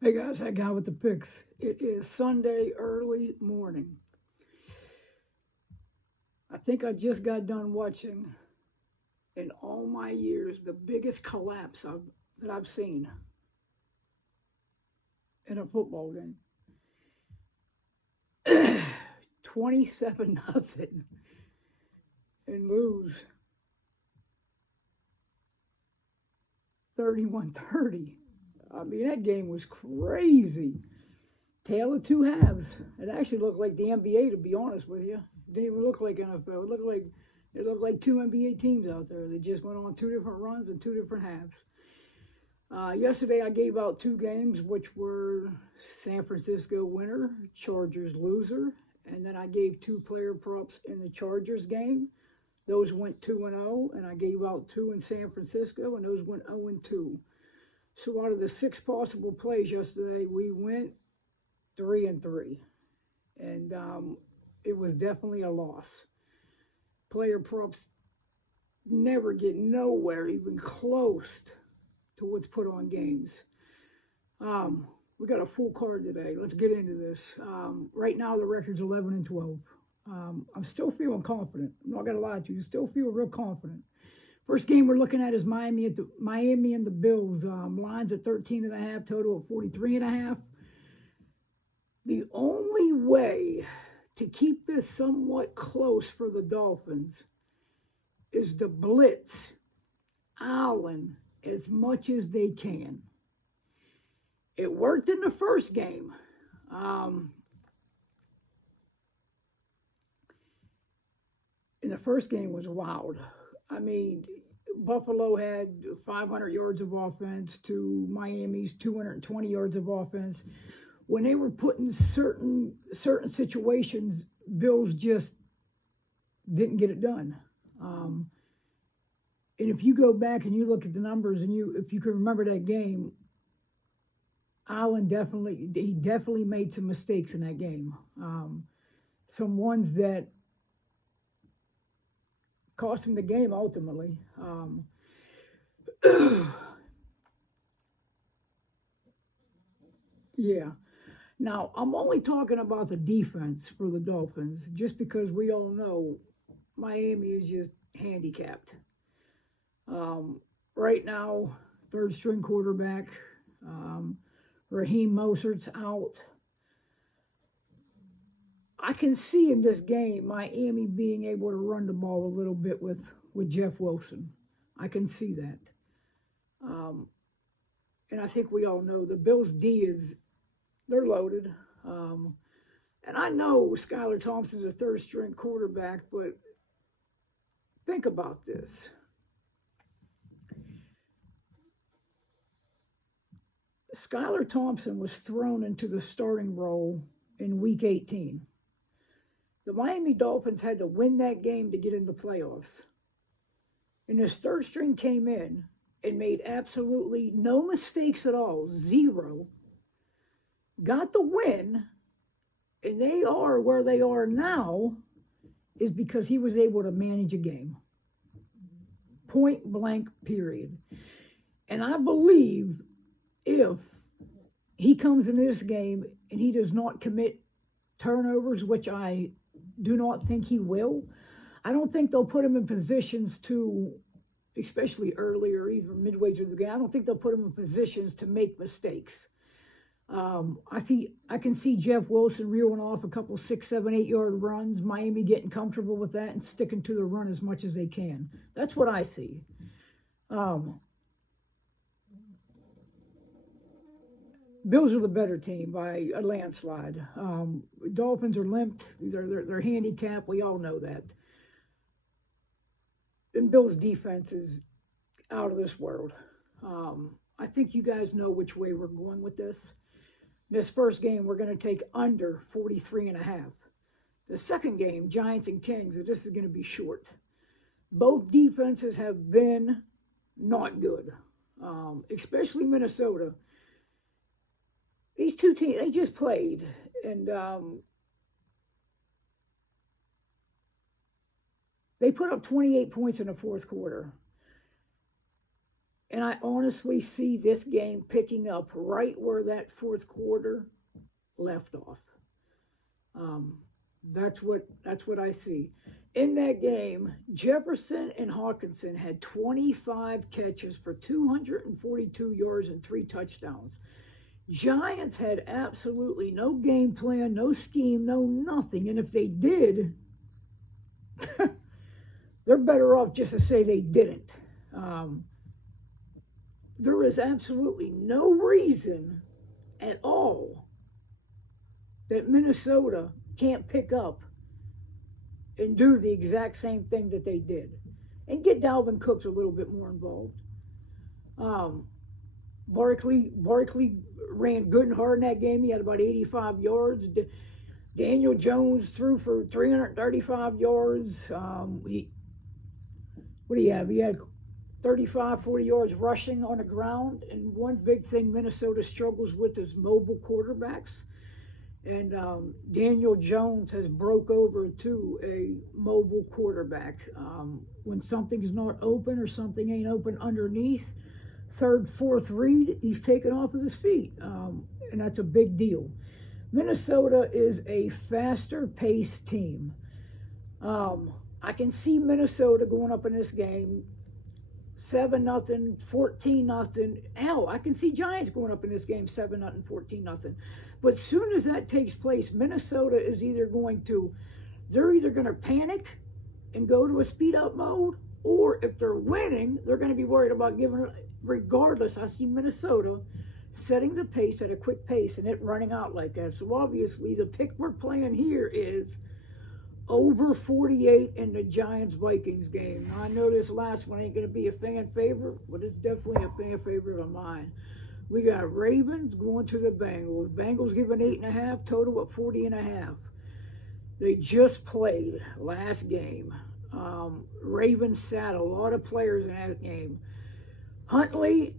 Hey guys, I got with the picks. It is Sunday early morning. I think I just got done watching in all my years the biggest collapse that I've seen in a football game. 27 nothing and lose 31-30. I mean, that game was crazy. Tale of two halves. It actually looked like the NBA, to be honest with you. It didn't even look like NFL. It looked like two NBA teams out there. They just went on two different runs and two different halves. Yesterday, I gave out two games, which were San Francisco winner, Chargers loser, and then I gave two player props in the Chargers game. Those went 2-0, and I gave out two in San Francisco, and those went 0-2. So out of the six possible plays yesterday, we went 3-3, and it was definitely a loss. Player props never get nowhere even close to what's put on games. We got a full card today. Let's get into this. Right now, the record's 11-12. I'm still feeling confident. I'm not gonna lie to you. Still feel real confident. First game we're looking at is Miami and the Bills. Lines at 13.5, total at 43.5. The only way to keep this somewhat close for the Dolphins is to blitz Allen as much as they can. It worked in the first game. In the first game was wild. I mean, Buffalo had 500 yards of offense to Miami's 220 yards of offense. When they were put in certain situations, Bills just didn't get it done. And if you go back and you look at the numbers and if you can remember that game, Allen definitely made some mistakes in that game. Some ones that cost him the game ultimately. Yeah. Now I'm only talking about the defense for the Dolphins, just because we all know Miami is just handicapped. Right now, third string quarterback, um, Raheem Mostert's out. I can see in this game Miami being able to run the ball a little bit with Jeff Wilson. I can see that. Um, and I think we all know the Bills D is they're loaded. Um, and I know Skylar Thompson's a third string quarterback, but think about this. Skylar Thompson was thrown into the starting role in week 18. The Miami Dolphins had to win that game to get in the playoffs. And his third string came in and made absolutely no mistakes at all, zero, got the win, and they are where they are now is because he was able to manage a game. Point blank, period. And I believe if he comes in this game and he does not commit turnovers, which I do not think he will, I don't think they'll put him in positions to, especially earlier, either midway through the game, I don't think they'll put him in positions to make mistakes. I can see Jeff Wilson reeling off a couple 6, 7, 8 yard runs. Miami getting comfortable with that and sticking to the run as much as they can. That's what I see. Um, Bills are the better team by a landslide. Dolphins are limped. They're handicapped. We all know that. And Bills' defense is out of this world. I think you guys know which way we're going with this. This first game, we're going to take under 43.5. The second game, Giants and Kings, this is going to be short. Both defenses have been not good, especially Minnesota. These two teams, they just played, and they put up 28 points in the fourth quarter. And I honestly see this game picking up right where that fourth quarter left off. Um, that's what I see. In that game, Jefferson and Hawkinson had 25 catches for 242 yards and 3 touchdowns. Giants had absolutely no game plan, no scheme, no nothing. And if they did, they're better off just to say they didn't. Um, there is absolutely no reason at all that Minnesota can't pick up and do the exact same thing that they did and get Dalvin Cooks a little bit more involved. Um, Barkley ran good and hard in that game. He had about 85 yards. Daniel Jones threw for 335 yards. What do you have? He had 35, 40 yards rushing on the ground. And one big thing Minnesota struggles with is mobile quarterbacks. And Daniel Jones has broke over to a mobile quarterback. When something's not open or something ain't open underneath, third, fourth read, he's taken off of his feet. And that's a big deal. Minnesota is a faster-paced team. I can see Minnesota going up in this game 7-0, 14-0. Hell, I can see Giants going up in this game 7-0, 14-0. But as soon as that takes place, Minnesota is they're either going to panic and go to a speed up mode, or if they're winning, they're going to be worried about giving it. Regardless, I see Minnesota setting the pace at a quick pace and it running out like that. So obviously, the pick we're playing here is over 48 in the Giants-Vikings game. Now, I know this last one ain't going to be a fan favorite, but it's definitely a fan favorite of mine. We got Ravens going to the Bengals. Bengals giving 8.5, total at 40.5. They just played last game. Ravens sat a lot of players in that game. Huntley,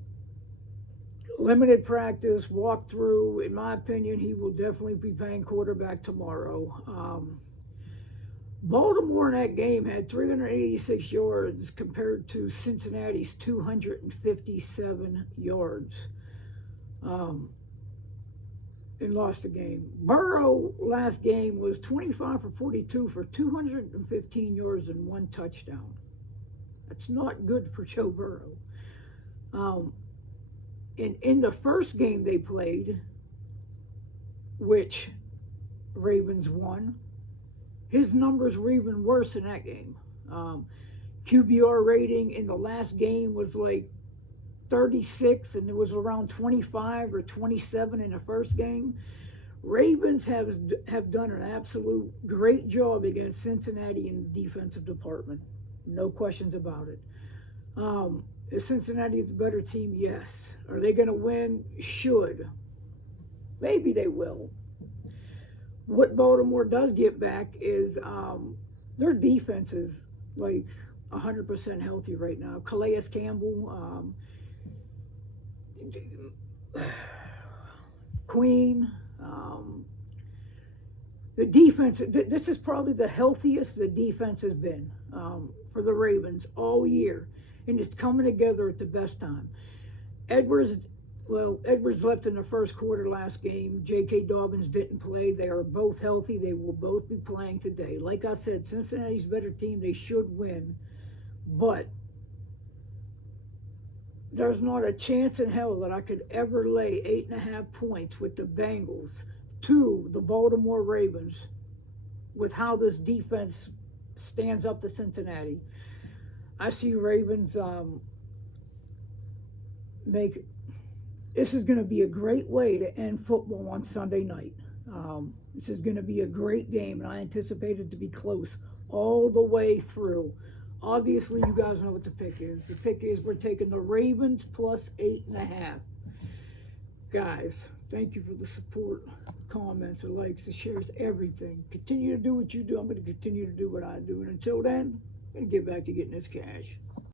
limited practice, walked through. In my opinion, he will definitely be playing quarterback tomorrow. Baltimore in that game had 386 yards compared to Cincinnati's 257 yards. And lost the game. Burrow last game was 25 for 42 for 215 yards and 1 touchdown. That's not good for Joe Burrow. And in the first game they played, which Ravens won, his numbers were even worse in that game. QBR rating in the last game was like 36, and it was around 25 or 27 in the first game. Ravens have done an absolute great job against Cincinnati in the defensive department. No questions about it. Is Cincinnati the better team? Yes. Are they going to win? Should. Maybe they will. What Baltimore does get back is their defense is like 100% healthy right now. Calais Campbell, Queen, the defense, this is probably the healthiest the defense has been for the Ravens all year. And it's coming together at the best time. Edwards left in the first quarter last game. J.K. Dobbins didn't play. They are both healthy. They will both be playing today. Like I said, Cincinnati's a better team. They should win. But there's not a chance in hell that I could ever lay 8.5 points with the Bengals to the Baltimore Ravens with how this defense stands up to Cincinnati. I see Ravens this is going to be a great way to end football on Sunday night. This is going to be a great game, and I anticipate it to be close all the way through. Obviously, you guys know what the pick is. The pick is we're taking the Ravens plus 8.5. Guys, thank you for the support, comments, the likes, the shares, everything. Continue to do what you do. I'm going to continue to do what I do. And until then, I'm going to get back to getting this cash.